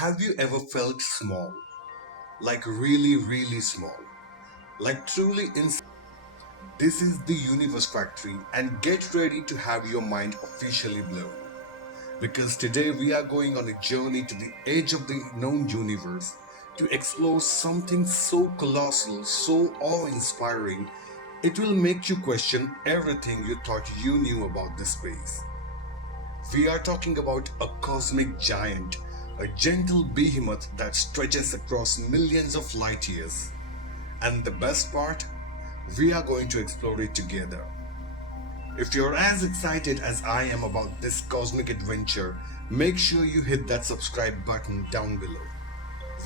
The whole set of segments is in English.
Have you ever felt small? Like really, really small? Like truly inside? This is the Universe Factory, and get ready to have your mind officially blown. Because today we are going on a journey to the edge of the known universe to explore something so colossal, so awe inspiring, it will make you question everything you thought you knew about this space. We are talking about a cosmic giant, a gentle behemoth that stretches across millions of light years. And the best part? We are going to explore it together. If you're as excited as I am about this cosmic adventure, make sure you hit that subscribe button down below.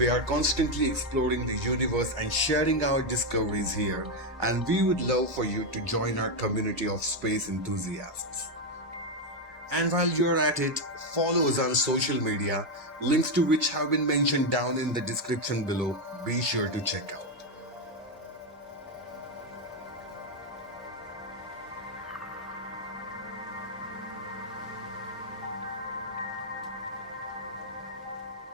We are constantly exploring the universe and sharing our discoveries here, and we would love for you to join our community of space enthusiasts. And while you're at it, follow us on social media, links to which have been mentioned down in the description below. Be sure to check out.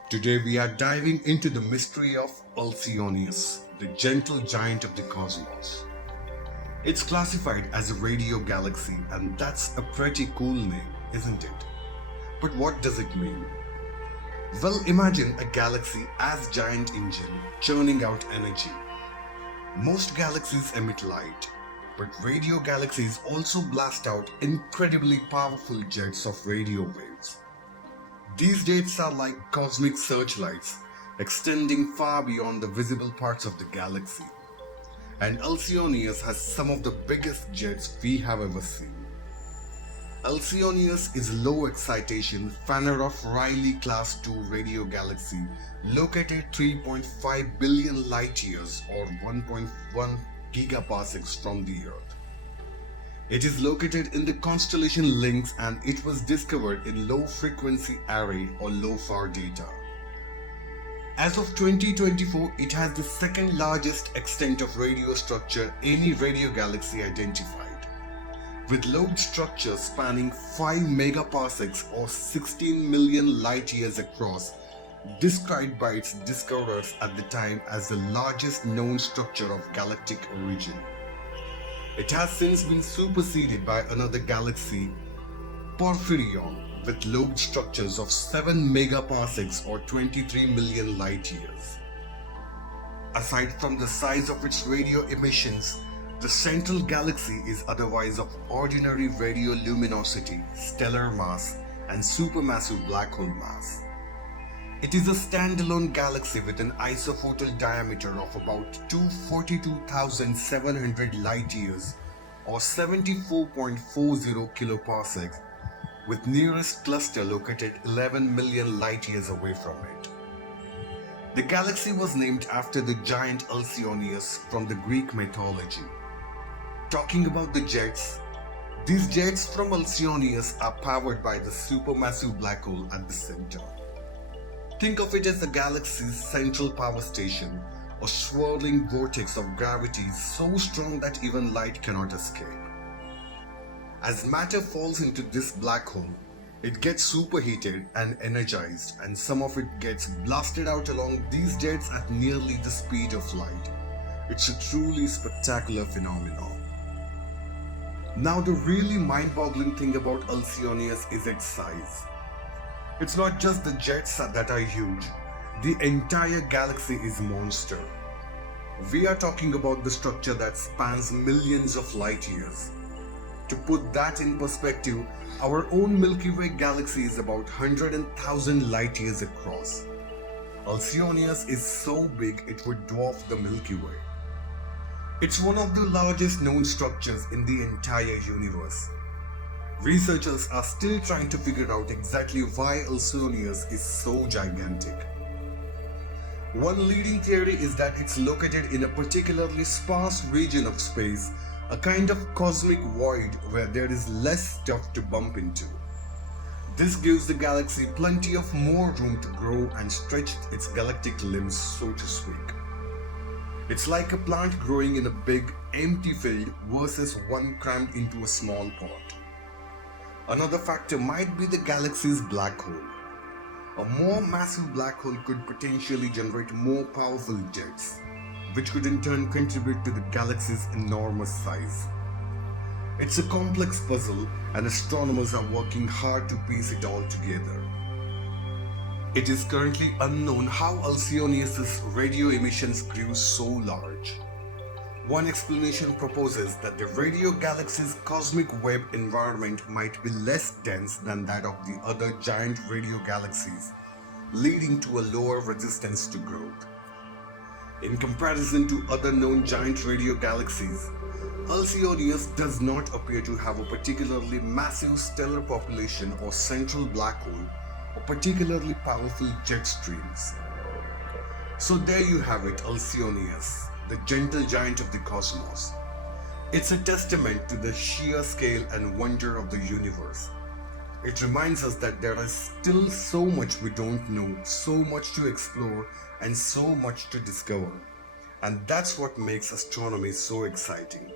Today we are diving into the mystery of Alcyoneus, the gentle giant of the cosmos. It's classified as a radio galaxy, and that's a pretty cool name, isn't it? But what does it mean? Well, imagine a galaxy as giant engine churning out energy. Most galaxies emit light, but radio galaxies also blast out incredibly powerful jets of radio waves. These jets are like cosmic searchlights, extending far beyond the visible parts of the galaxy. And Alcyoneus has some of the biggest jets we have ever seen. Alcyoneus is a low excitation Fanneroff-Rayleigh Class II radio galaxy located 3.5 billion light years or 1.1 gigaparsecs from the Earth. It is located in the constellation Lynx, and it was discovered in low frequency array or LOFAR data. As of 2024, it has the second largest extent of radio structure any radio galaxy identified, with lobe structure spanning 5 megaparsecs or 16 million light years across, described by its discoverers at the time as the largest known structure of galactic origin. It has since been superseded by another galaxy, Porphyrion, with lobe structures of 7 megaparsecs or 23 million light years. Aside from the size of its radio emissions, the central galaxy is otherwise of ordinary radioluminosity, stellar mass, and supermassive black hole mass. It is a standalone galaxy with an isophotal diameter of about 242,700 light years or 74.40 kiloparsecs, with nearest cluster located 11 million light years away from it. The galaxy was named after the giant Alcyoneus from the Greek mythology. Talking about the jets, these jets from Alcyoneus are powered by the supermassive black hole at the center. Think of it as the galaxy's central power station, a swirling vortex of gravity so strong that even light cannot escape. As matter falls into this black hole, it gets superheated and energized, and some of it gets blasted out along these jets at nearly the speed of light. It's a truly spectacular phenomenon. Now, the really mind-boggling thing about Alcyoneus is its size. It's not just the jets that are huge, the entire galaxy is a monster. We are talking about the structure that spans millions of light years. To put that in perspective, our own Milky Way galaxy is about 100,000 light years across. Alcyoneus is so big it would dwarf the Milky Way. It's one of the largest known structures in the entire universe. Researchers are still trying to figure out exactly why Alcyoneus is so gigantic. One leading theory is that it's located in a particularly sparse region of space, a kind of cosmic void where there is less stuff to bump into. This gives the galaxy plenty of more room to grow and stretch its galactic limbs, so to speak. It's like a plant growing in a big, empty field versus one crammed into a small pot. Another factor might be the galaxy's black hole. A more massive black hole could potentially generate more powerful jets, which could in turn contribute to the galaxy's enormous size. It's a complex puzzle, and astronomers are working hard to piece it all together. It is currently unknown how Alcyoneus' radio emissions grew so large. One explanation proposes that the radio galaxy's cosmic web environment might be less dense than that of the other giant radio galaxies, leading to a lower resistance to growth. In comparison to other known giant radio galaxies, Alcyoneus does not appear to have a particularly massive stellar population or central black hole or particularly powerful jet streams. So there you have it, Alcyoneus, the gentle giant of the cosmos. It's a testament to the sheer scale and wonder of the universe. It reminds us that there is still so much we don't know, so much to explore, and so much to discover. And that's what makes astronomy so exciting.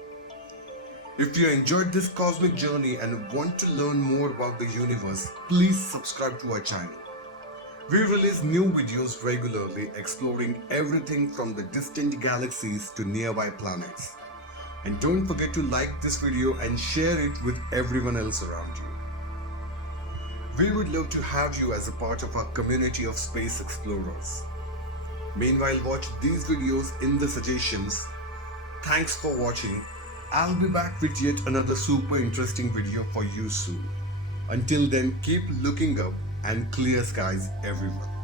If you enjoyed this cosmic journey and want to learn more about the universe, please subscribe to our channel. We release new videos regularly exploring everything from the distant galaxies to nearby planets. And don't forget to like this video and share it with everyone else around you. We would love to have you as a part of our community of space explorers. Meanwhile, watch these videos in the suggestions. Thanks for watching. I'll be back with yet another super interesting video for you soon. Until then, keep looking up and clear skies everyone.